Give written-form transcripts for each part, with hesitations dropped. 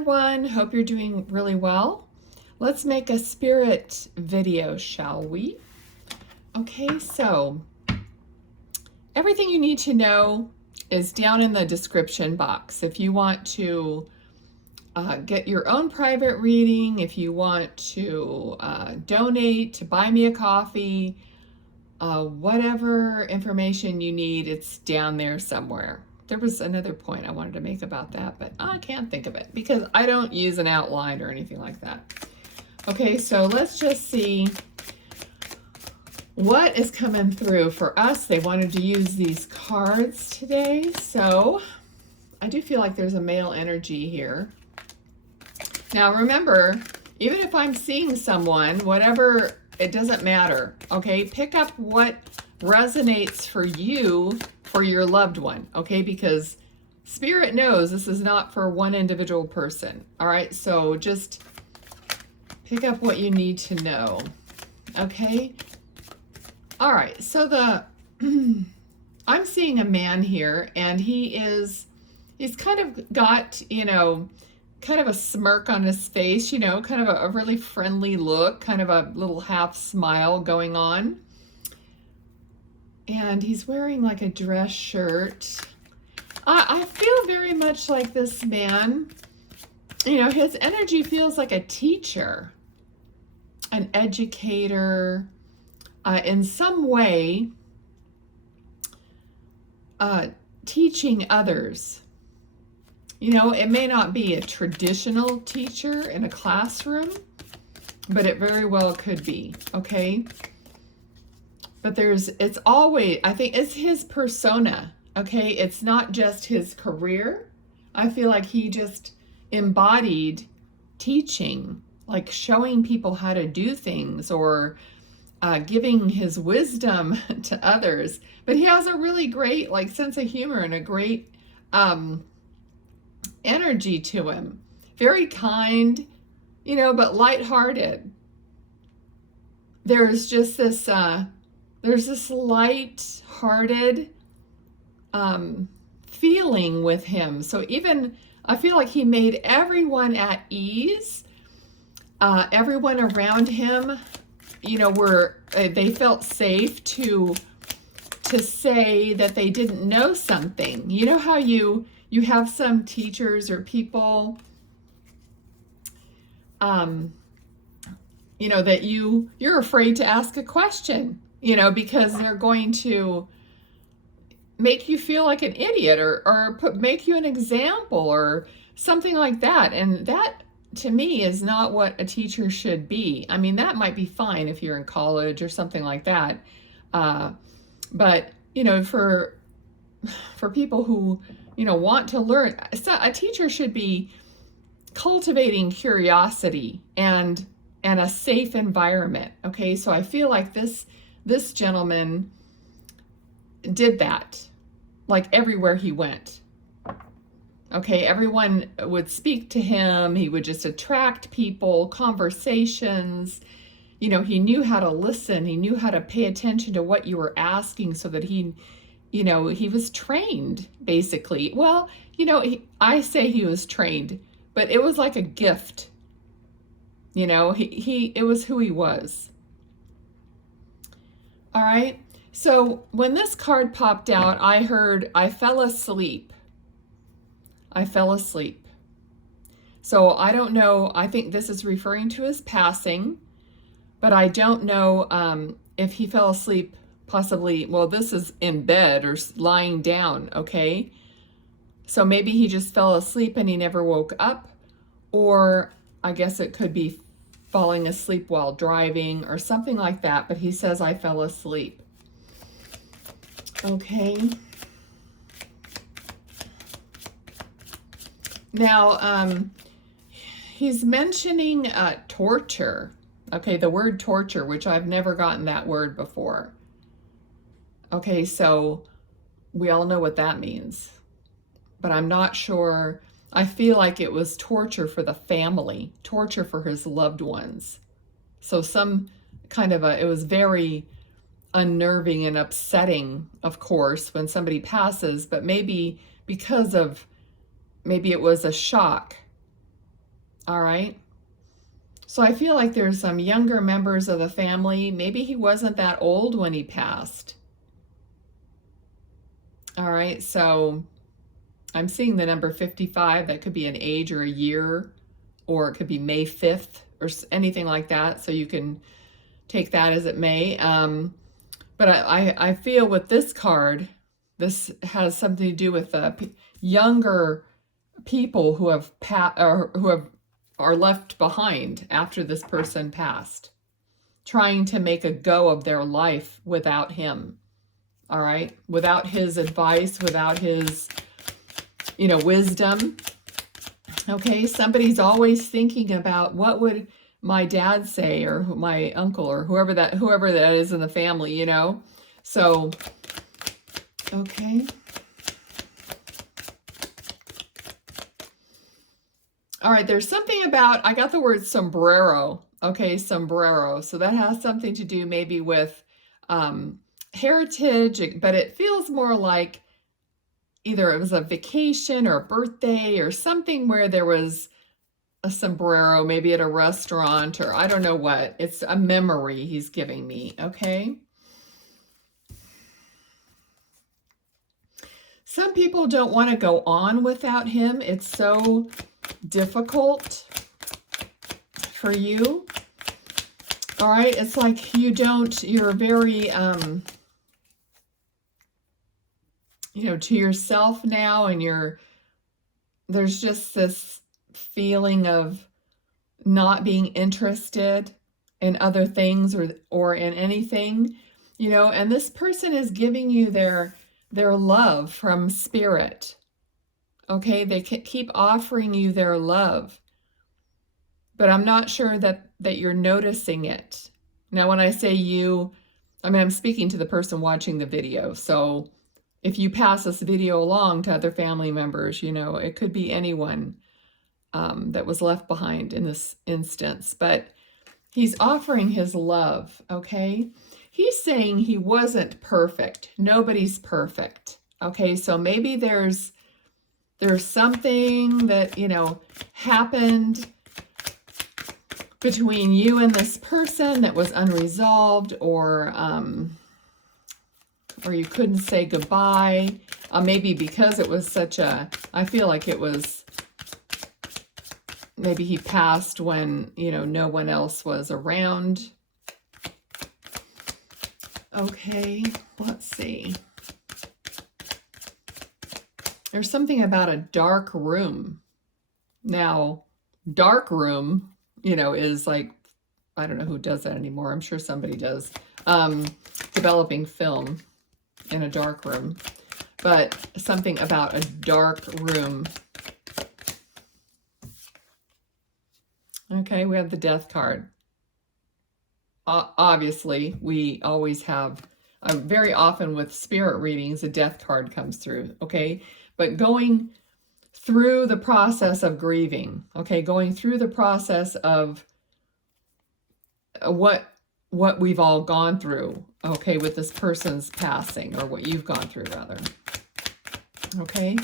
everyone. Hope you're doing really well. Let's make a spirit video, shall we? Okay, so everything you need to know is down in the description box. If you want to get your own private reading, if you want to donate, to buy me a coffee, whatever information you need, it's down there somewhere. There was another point I wanted to make about that, but I can't think of it because I don't use an outline or anything like that. Okay, so let's just see what is coming through for us. They wanted to use these cards today, so I do feel like there's a male energy here. Now remember, even if I'm seeing someone, whatever, it doesn't matter, okay? Pick up what resonates for you, for your loved one, okay? Because Spirit knows this is not for one individual person, all right? So just pick up what you need to know, okay? All right, so I'm seeing a man here, and he's kind of got, kind of a smirk on his face, kind of a really friendly look, kind of a little half smile going on. And he's wearing like a dress shirt. I feel very much like this man, his energy feels like a teacher, an educator, in some way, teaching others. It may not be a traditional teacher in a classroom, but it very well could be, okay? But it's always, I think it's his persona, okay? It's not just his career. I feel like he just embodied teaching, like showing people how to do things or giving his wisdom to others. But he has a really great sense of humor and a great energy to him. Very kind, but lighthearted. There's just this light-hearted feeling with him. So even I feel like he made everyone at ease. Everyone around him, they felt safe to say that they didn't know something. You know how you have some teachers or people, that you're afraid to ask a question, because they're going to make you feel like an idiot or make you an example or something like that. And that, to me, is not what a teacher should be. I mean, that might be fine if you're in college or something like that. But, for people who, want to learn, a teacher should be cultivating curiosity and a safe environment. Okay, so I feel like this gentleman did that, like everywhere he went. Okay, everyone would speak to him. He would just attract people, conversations. He knew how to listen. He knew how to pay attention to what you were asking so that he was trained, basically. Well, I say he was trained, but it was like a gift. It was who he was. All right. So when this card popped out, I heard, I fell asleep. I fell asleep. So I don't know. I think this is referring to his passing, but I don't know if he fell asleep possibly. Well, this is in bed or lying down. Okay. So maybe he just fell asleep and he never woke up, or I guess it could be falling asleep while driving or something like that. But he says, I fell asleep. Okay. Now, he's mentioning torture. Okay, the word torture, which I've never gotten that word before. Okay, so we all know what that means. But I'm not sure. I feel like it was torture for the family, torture for his loved ones. So some kind of it was very unnerving and upsetting, of course, when somebody passes, but maybe because of, maybe it was a shock All right. So I feel like there's some younger members of the family. Maybe he wasn't that old when he passed. All right. So I'm seeing the number 55. That could be an age or a year, or it could be May 5th or anything like that. So you can take that as it may. But I feel with this card, this has something to do with younger people who have are left behind after this person passed, trying to make a go of their life without him. All right, without his advice, without his, wisdom. Okay, somebody's always thinking about what would my dad say, or my uncle, or whoever that is in the family, So, okay. All right, there's something about, I got the word sombrero. Okay, sombrero. So that has something to do maybe with heritage, but it feels more like either it was a vacation or a birthday or something where there was a sombrero, maybe at a restaurant, or I don't know what. It's a memory he's giving me, okay? Some people don't want to go on without him. It's so difficult for you. All right, it's like you're very, to yourself now, and there's just this feeling of not being interested in other things or in anything, and this person is giving you their love from spirit. Okay, they keep offering you their love, but I'm not sure that you're noticing it. Now, when I say you, I'm speaking to the person watching the video. So if you pass this video along to other family members, it could be anyone that was left behind in this instance, but he's offering his love, okay? He's saying he wasn't perfect. Nobody's perfect, okay? So maybe there's something that, happened between you and this person that was unresolved, or you couldn't say goodbye. Maybe because it was I feel like it was, maybe he passed when, no one else was around. Okay, let's see. There's something about a dark room. Now, dark room, is like, I don't know who does that anymore. I'm sure somebody does. Developing film in a dark room. But something about a dark room. Okay, we have the Death card. Obviously, we always have, very often with spirit readings, a Death card comes through, okay? But going through the process of grieving, okay? Going through the process of what we've all gone through, okay, with this person's passing, or what you've gone through, rather. Okay?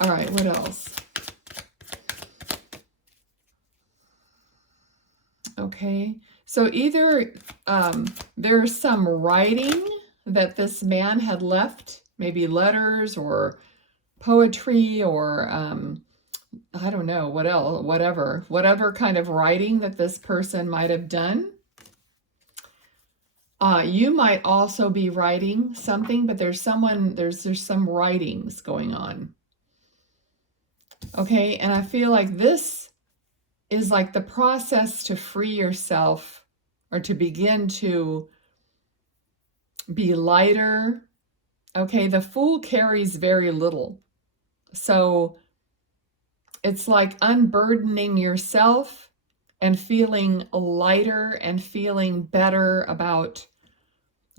All right, what else? Okay, so either there's some writing that this man had left, maybe letters or poetry, or I don't know what else, whatever kind of writing that this person might have done. You might also be writing something, but there's some writings going on. Okay, and I feel like this is like the process to free yourself, or to begin to be lighter. Okay, the Fool carries very little. So it's like unburdening yourself and feeling lighter and feeling better about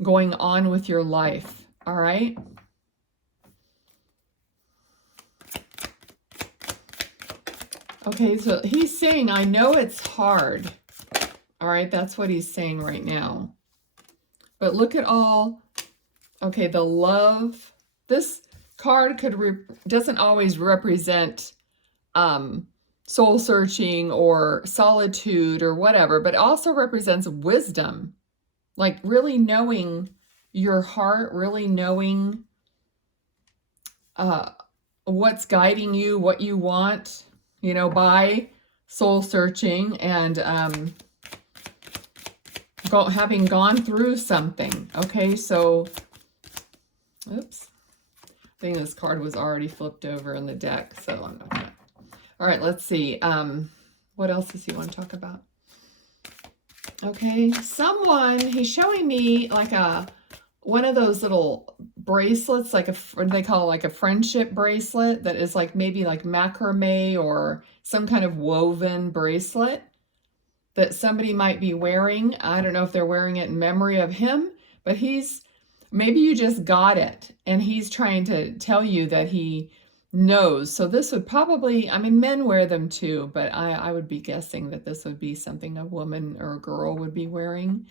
going on with your life. All right? Okay, so he's saying, I know it's hard. All right, that's what he's saying right now. But look at all, okay, the love. This card doesn't always represent soul searching or solitude or whatever, but it also represents wisdom, like really knowing your heart, really knowing what's guiding you, what you want, you know, by soul searching and having gone through something. Okay, so, oops, I think this card was already flipped over in the deck, so I'm not gonna. All right, let's see. What else does he want to talk about? Okay, someone, he's showing me like one of those little bracelets, like they call it like a friendship bracelet that is like maybe like macrame or some kind of woven bracelet that somebody might be wearing. I don't know if they're wearing it in memory of him, but maybe you just got it and he's trying to tell you that he knows. So this would probably, I mean, men wear them too, but I would be guessing that this would be something a woman or a girl would be wearing.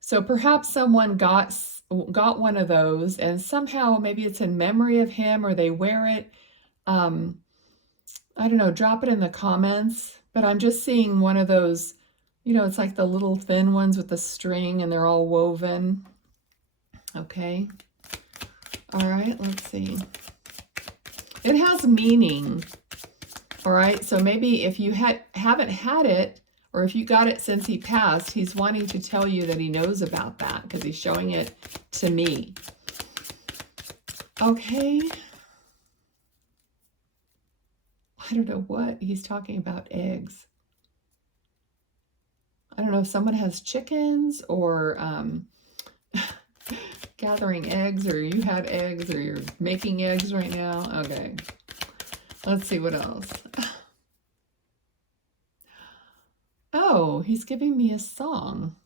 So perhaps someone got one of those and somehow maybe it's in memory of him or they wear it. I don't know, drop it in the comments, but I'm just seeing one of those, you know, it's like the little thin ones with the string and they're all woven. Okay. All right, let's see. It has meaning. All right, so maybe if you haven't had it, or if you got it since he passed, he's wanting to tell you that he knows about that because he's showing it to me. Okay. I don't know what he's talking about. Eggs. I don't know if someone has chickens or gathering eggs, or you had eggs, or you're making eggs right now. Okay. Let's see what else. Oh, he's giving me a song.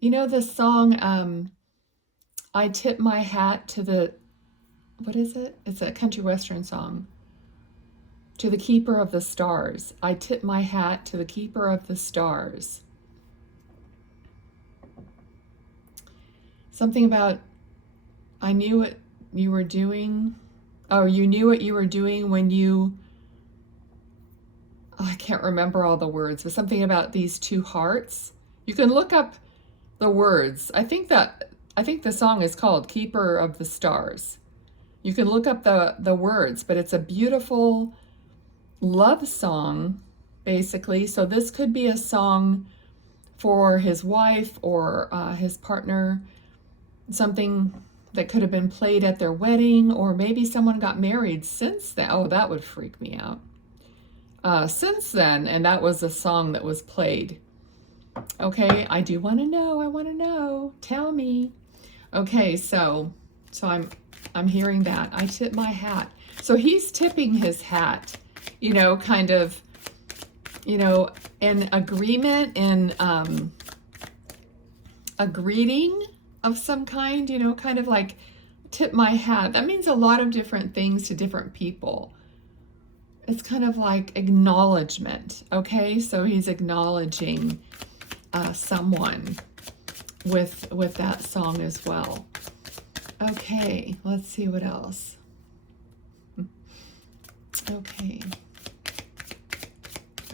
You know the song, I tip my hat to the, what is it? It's a country western song. To the keeper of the stars. I tip my hat to the keeper of the stars. Something about, I knew what you were doing. Oh, you knew what you were doing when you, I can't remember all the words, but something about these two hearts. You can look up the words. I think the song is called Keeper of the Stars. You can look up the words, but it's a beautiful love song, basically. So this could be a song for his wife or his partner, something that could have been played at their wedding, or maybe someone got married since then. Oh, that would freak me out. Since then, and that was a song that was played. Okay, I do want to know. I want to know. Tell me. Okay, so I'm hearing that. I tip my hat. So he's tipping his hat, you know, kind of, you know, in agreement, in a greeting of some kind, you know, kind of like tip my hat. That means a lot of different things to different people. It's kind of like acknowledgement. Okay, so he's acknowledging someone with that song as well. Okay, let's see what else. Okay.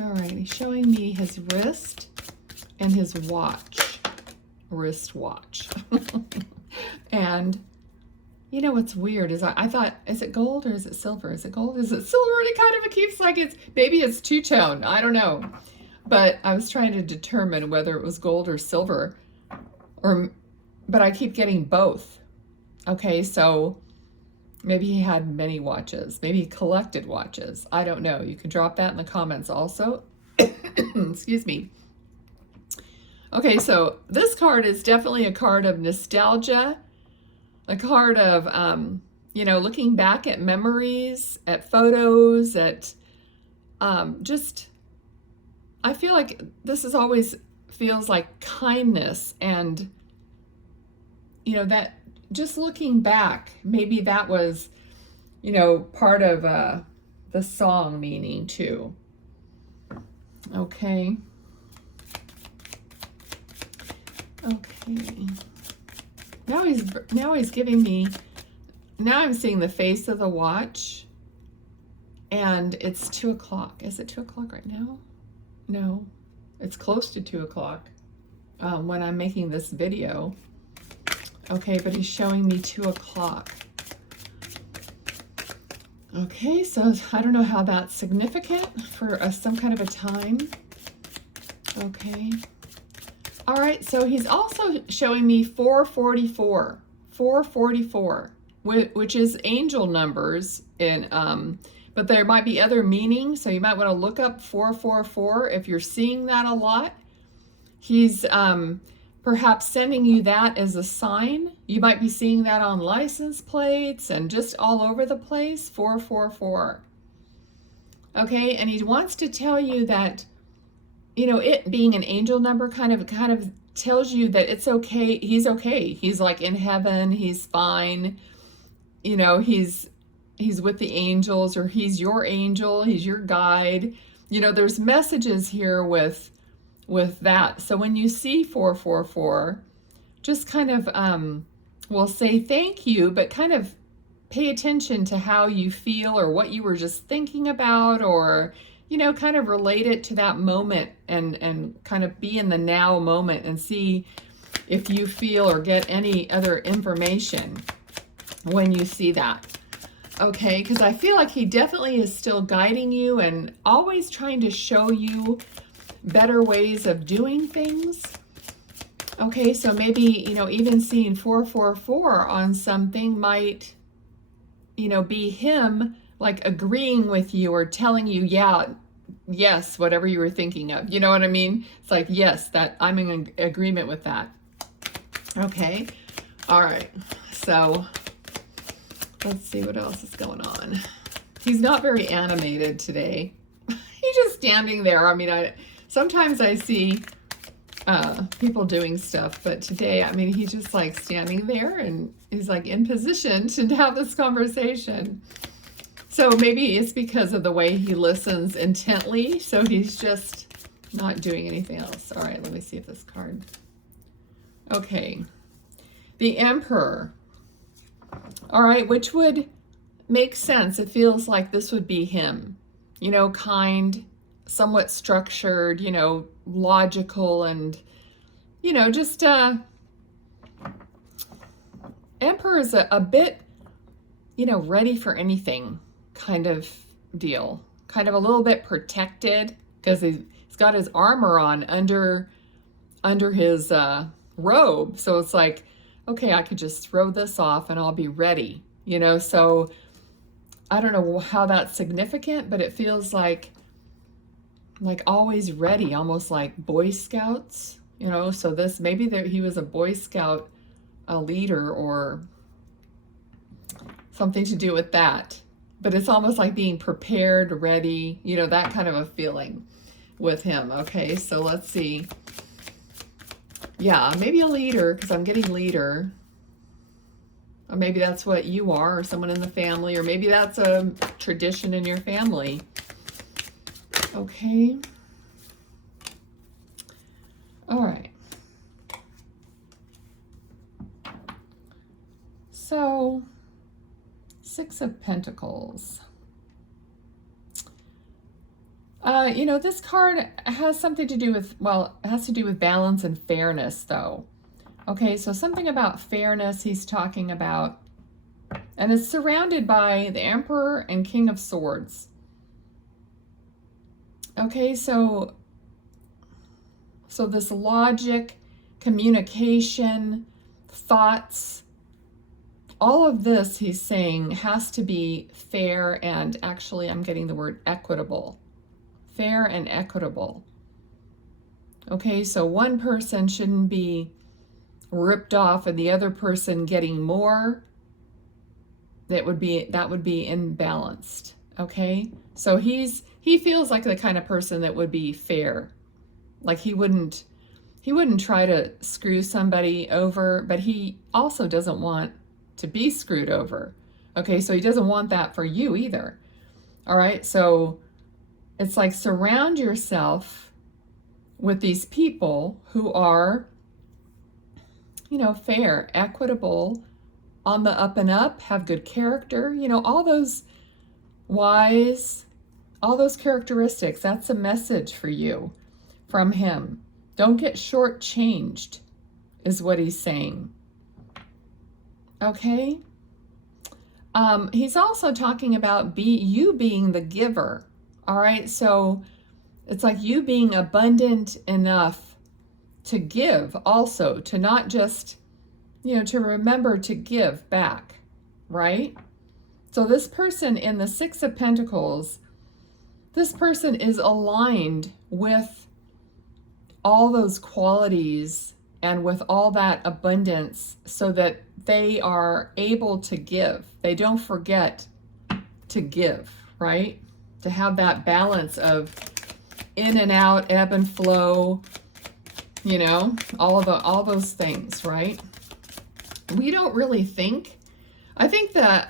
All right, he's showing me his wrist and his watch, wristwatch. And you know what's weird is I thought, is it gold or is it silver? Is it gold? Is it silver? And it kind of keeps like maybe it's two-tone. I don't know. But I was trying to determine whether it was gold or silver, but I keep getting both. Okay, so maybe he had many watches. Maybe he collected watches. I don't know. You can drop that in the comments also. Excuse me. Okay, so this card is definitely a card of nostalgia, a card of, you know, looking back at memories, at photos, at just, I feel like this is always feels like kindness and, you know, that just looking back, maybe that was, you know, part of the song meaning too. Okay. Okay. Now he's giving me, now I'm seeing the face of the watch and it's 2 o'clock. Is it 2 o'clock right now? No, it's close to 2 o'clock when I'm making this video. Okay, but he's showing me 2 o'clock. Okay, so I don't know how that's significant for some kind of a time. Okay. All right, so he's also showing me 444. 444, which is angel numbers, but there might be other meanings, so you might want to look up 444 if you're seeing that a lot. He's perhaps sending you that as a sign. You might be seeing that on license plates and just all over the place, 444. Okay, and he wants to tell you that, you know, it being an angel number kind of tells you that it's okay. He's okay. He's like in heaven. He's fine. You know, he's with the angels, or he's your angel. He's your guide. You know, there's messages here with that. So when you see 444, just kind of, well, say thank you, but kind of pay attention to how you feel or what you were just thinking about, or, you know, kind of relate it to that moment and kind of be in the now moment and see if you feel or get any other information when you see that. Okay, because I feel like he definitely is still guiding you and always trying to show you better ways of doing things. Okay, so maybe, you know, even seeing 444 on something might, you know, be him like agreeing with you or telling you, yeah, yes, whatever you were thinking of. You know what I mean? It's like, yes, that I'm in agreement with that. Okay. All right. So let's see what else is going on. He's not very animated today. He's just standing there. I mean, sometimes I see people doing stuff, but today, I mean, he's just like standing there and he's like in position to have this conversation. So maybe it's because of the way he listens intently, so he's just not doing anything else. All right, let me see if this card. Okay, the Emperor. All right, which would make sense. It feels like this would be him. You know, kind, somewhat structured, you know, logical, and, you know, just Emperor is a bit, you know, ready for anything kind of deal. Kind of a little bit protected because he's got his armor on under his robe. So it's like, okay, I could just throw this off and I'll be ready, you know? So I don't know how that's significant, but it feels like always ready, almost like Boy Scouts, you know? So this, maybe he was a Boy Scout, a leader, or something to do with that. But it's almost like being prepared, ready, you know, that kind of a feeling with him. Okay, so let's see. Yeah, maybe a leader, because I'm getting leader. Or maybe that's what you are, or someone in the family, or maybe that's a tradition in your family. Okay. All right. So, Six of Pentacles. You know, this card has something to do with, well, it has to do with balance and fairness, though. Okay, so something about fairness he's talking about. And it's surrounded by the Emperor and King of Swords. Okay, so this logic, communication, thoughts, all of this, he's saying, has to be fair and, actually, I'm getting the word equitable. Fair and equitable. Okay, so one person shouldn't be ripped off and the other person getting more. That would be imbalanced. Okay, so he feels like the kind of person that would be fair. Like he wouldn't try to screw somebody over, but he also doesn't want to be screwed over. Okay, so he doesn't want that for you either. All right, so it's like surround yourself with these people who are, you know, fair, equitable, on the up and up, have good character, you know, all those wise, all those characteristics. That's a message for you from him. Don't get shortchanged, is what he's saying. Okay? He's also talking about you being the giver. All right? So it's like you being abundant enough to give also, to not just, to remember to give back, right? So this person in the Six of Pentacles, this person is aligned with all those qualities and with all that abundance so that they are able to give. They don't forget to give, right? To have that balance of in and out, ebb and flow, all those things, right? We don't really think. I think that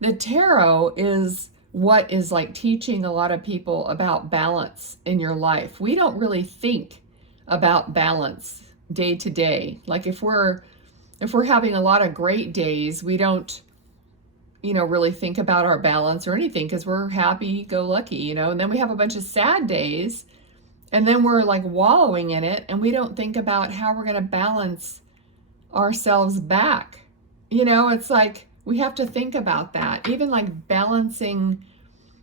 the tarot is what is like teaching a lot of people about balance in your life. We don't really think about balance day to day. Like if we're having a lot of great days, we don't really think about our balance or anything because we're happy go lucky, and then we have a bunch of sad days and then we're like wallowing in it and we don't think about how we're going to balance ourselves back. It's like we have to think about that. Even like balancing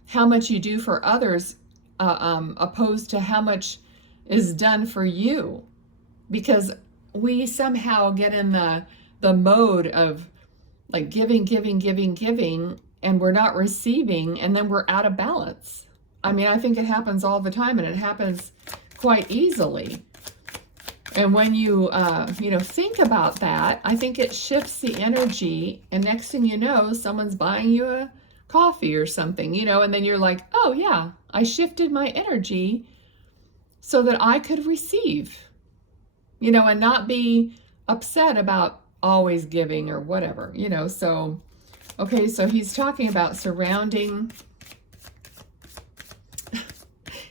how much you do for others opposed to how much is done for you, because we somehow get in the mode of like giving, and we're not receiving, and then we're out of balance. I mean, I think it happens all the time, and it happens quite easily. And when you, think about that, I think it shifts the energy, and next thing you know, someone's buying you a coffee or something, and then you're like, oh yeah, I shifted my energy so that I could receive, and not be upset about always giving or whatever, so, okay, so he's talking about surrounding.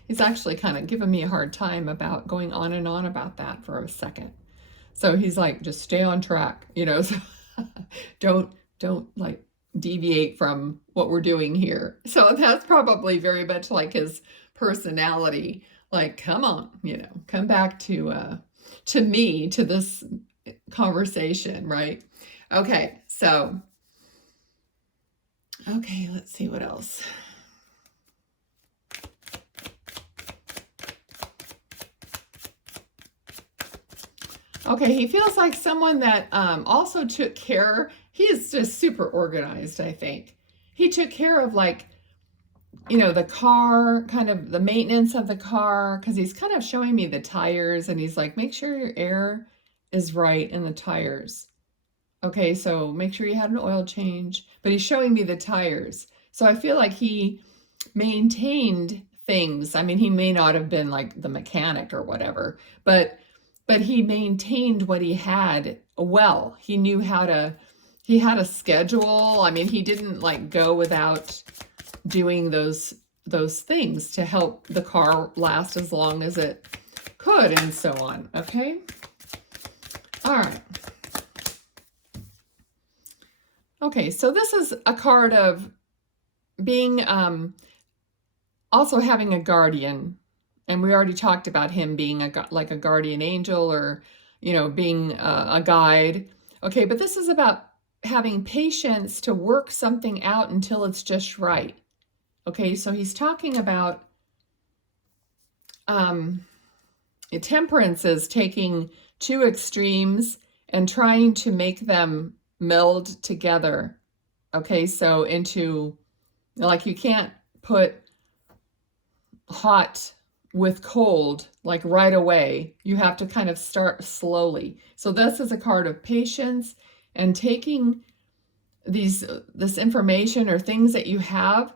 He's actually kind of giving me a hard time about going on and on about that for a second. So he's like, just stay on track, so don't like deviate from what we're doing here. So that's probably very much like his personality. Like, come on, come back to me, to this conversation, right? Okay, so, okay, let's see what else. Okay, he feels like someone that also took care. He's just super organized, I think. He took care of like, the car, kind of the maintenance of the car, because he's kind of showing me the tires, and he's like, make sure your air is right in the tires. Okay, so make sure you had an oil change, but he's showing me the tires. So I feel like he maintained things. I mean, he may not have been like the mechanic or whatever, but he maintained what he had well. He knew he had a schedule. I mean, he didn't like go without doing those things to help the car last as long as it could, and so on. Okay. All right. Okay, so this is a card of being, also having a guardian. And we already talked about him being like a guardian angel, or, being a guide. Okay, but this is about having patience to work something out until it's just right. Okay, so he's talking about temperance is taking two extremes and trying to make them meld together. Okay, so into, like, you can't put hot with cold like right away. You have to kind of start slowly. So this is a card of patience and taking this information or things that you have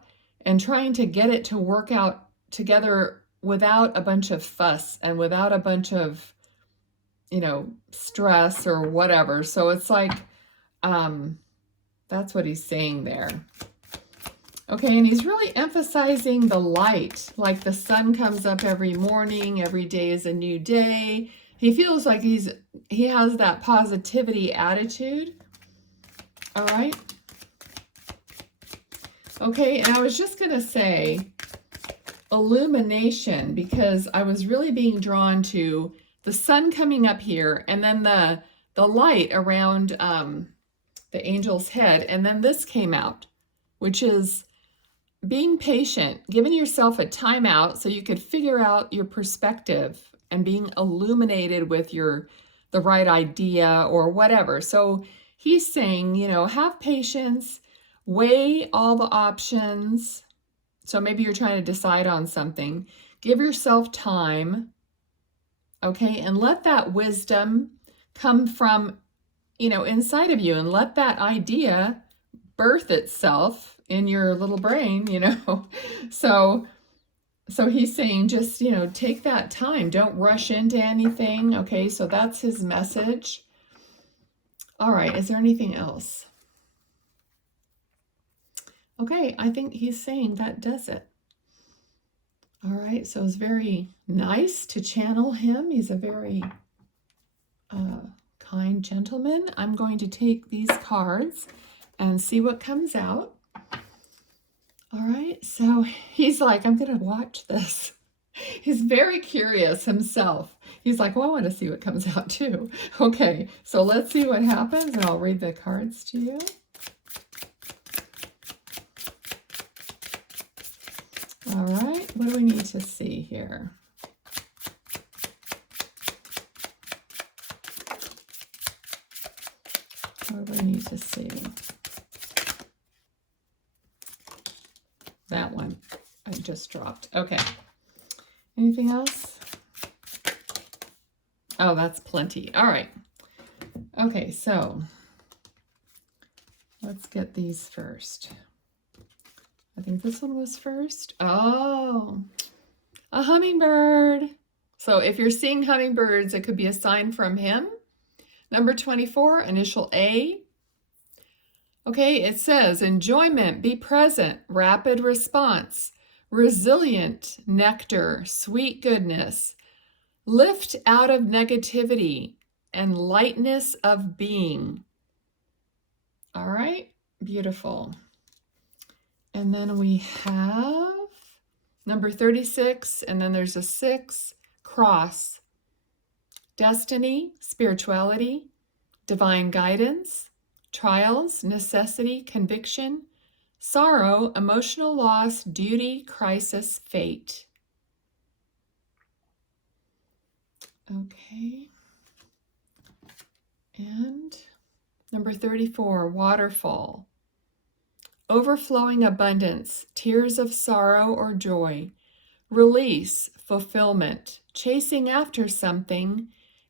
and trying to get it to work out together without a bunch of fuss and without a bunch of, stress or whatever. So it's like, that's what he's saying there. Okay, and he's really emphasizing the light, like the sun comes up every morning, every day is a new day. He feels like he has that positivity attitude. All right. Okay, and I was just going to say illumination, because I was really being drawn to the sun coming up here, and then the light around the angel's head, and then this came out, which is being patient, giving yourself a timeout so you could figure out your perspective and being illuminated with the right idea or whatever. So he's saying, you know, have patience, weigh all the options. So maybe you're trying to decide on something. Give yourself time, okay? And let that wisdom come from, you know, inside of you, and let that idea birth itself in your little brain, you know? So he's saying just, you know, take that time. Don't rush into anything, okay? So that's his message. All right, is there anything else? Okay, I think he's saying that does it. All right, so it's very nice to channel him. He's a very kind gentleman. I'm going to take these cards and see what comes out. All right, so he's like, I'm going to watch this. He's very curious himself. He's like, well, I want to see what comes out too. Okay, so let's see what happens, and I'll read the cards to you. All right, what do we need to see here? What do we need to see? That one I just dropped. Okay. Anything else? Oh, that's plenty. All right. Okay, so let's get these first. I think this one was first. Oh, a hummingbird. So if you're seeing hummingbirds, it could be a sign from him. Number 24, initial A. Okay, it says enjoyment, be present, rapid response, resilient, nectar, sweet goodness, lift out of negativity, and lightness of being. All right, beautiful. And then we have number 36, and then there's a 6, cross, destiny, spirituality, divine guidance, trials, necessity, conviction, sorrow, emotional loss, duty, crisis, fate. Okay. And number 34, waterfall. Overflowing abundance, tears of sorrow or joy, release, fulfillment, chasing after something,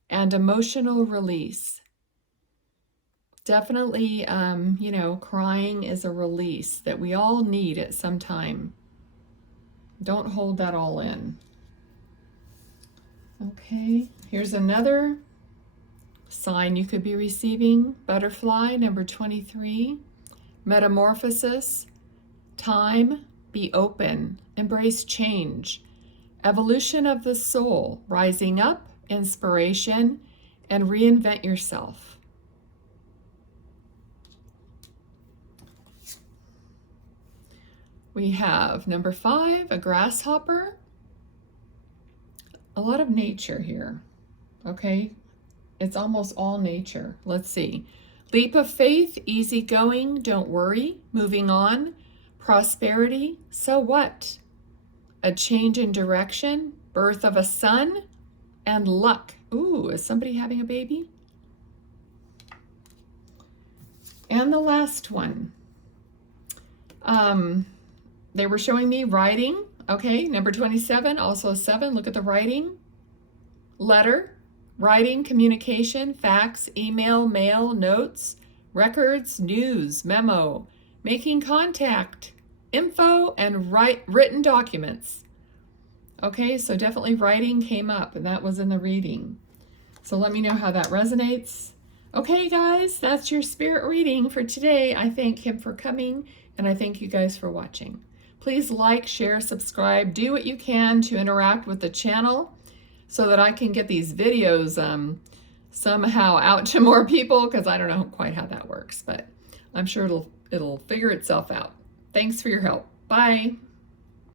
and emotional release. Definitely, you know, crying is a release that we all need at some time. Don't hold that all in. Okay, here's another sign you could be receiving. Butterfly, number 23. Metamorphosis, time, be open, embrace change, evolution of the soul, rising up, inspiration, and reinvent yourself. We have number 5, a grasshopper. A lot of nature here, okay? It's almost all nature. Let's see. Leap of faith, easy going, don't worry, moving on, prosperity, so what? A change in direction, birth of a son, and luck. Ooh, is somebody having a baby? And the last one. They were showing me writing. Okay, number 27, also a 7. Look at the writing. Letter. Writing, communication, fax, email, mail, notes, records, news, memo, making contact, info, and written documents. Okay, so definitely writing came up, and that was in the reading. So let me know how that resonates. Okay, guys, that's your spirit reading for today. I thank him for coming, and I thank you guys for watching. Please like, share, subscribe, do what you can to interact with the channel, so that I can get these videos somehow out to more people, because I don't know quite how that works, but I'm sure it'll figure itself out. Thanks for your help. Bye.